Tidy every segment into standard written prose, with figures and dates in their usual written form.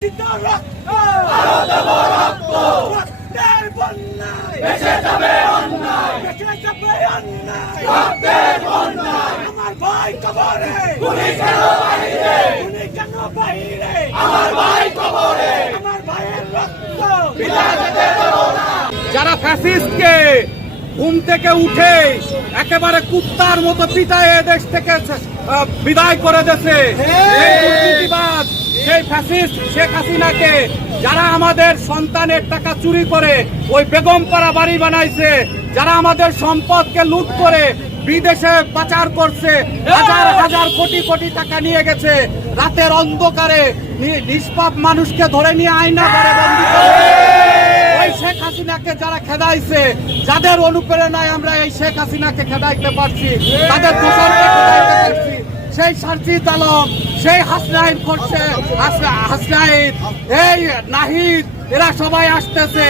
আমার ভাই কবরে, আমার ভাই কবরে, আমার ভাইয়ের রক্ত যারা ফ্যাসিস্টকে ঘুম থেকে উঠে একেবারে কুত্তার মতো পিটায় দেশ থেকে বিদায় করে দিয়েছে, এই দুর্নীতিবাদ, সেই ফ্যাসিস্ট শেখ হাসিনাকে যারা আমাদের সন্তানের টাকা চুরি করে ওই বেগমপাড়া বাড়ি বানাইছে, যারা আমাদের সম্পদকে লুট করে বিদেশে পাচার করছে, হাজার হাজার কোটি কোটি টাকা নিয়ে গেছে, রাতের অন্ধকারে নিষ্পাপ মানুষকে ধরে নিয়ে আয়না ঘরে বন্দী করে ওই শেখ হাসিনাকে যারা খেদাইছে, যাদের অনুপ্রেরণায় আমরা এই শেখ হাসিনাকে খেদাইতে পারছি, তাদের দোষরকে খেদাইতে পারছি, সেই সার্জিদ আলম, সেই হাসনাইন করছে, হাসনাইন, এই নাহিদ, এরা সবাই আসতেছে,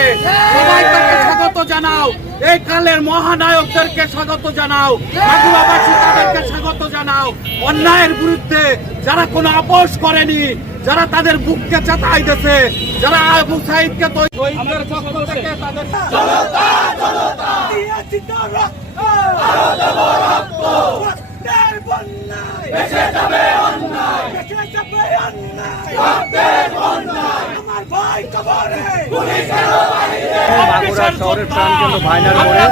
সবাই তাকে স্বাগত জানাও। এই কালের মহানায়কদেরকে স্বাগত জানাও, মাগুরাবাসী তাদেরকে স্বাগত জানাও। অন্যায়ের বিরুদ্ধে যারা কোনো আপোষ করেনি, যারা তাদের বুককে চাতাই দিয়েছে, যারা আবু সাইদকে শহীদদের পক্ষ থেকে তাদের আমার ভাই কবরে, মাগুরা শহরের প্রাণকেন্দ্র ভাইনার মোড়ে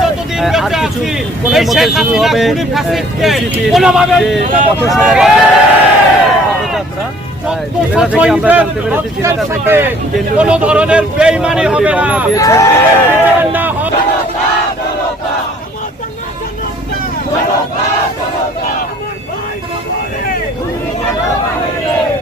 আর কিছুক্ষণের মধ্যে শুরু হবে এনসিপির পথযাত্রা। জেলা থেকে আমরা জানতে পেরেছি, জেলাটা থেকে কোনো ধরনের বেইমানি হবে না, রওনা দিয়েছে। না হবে।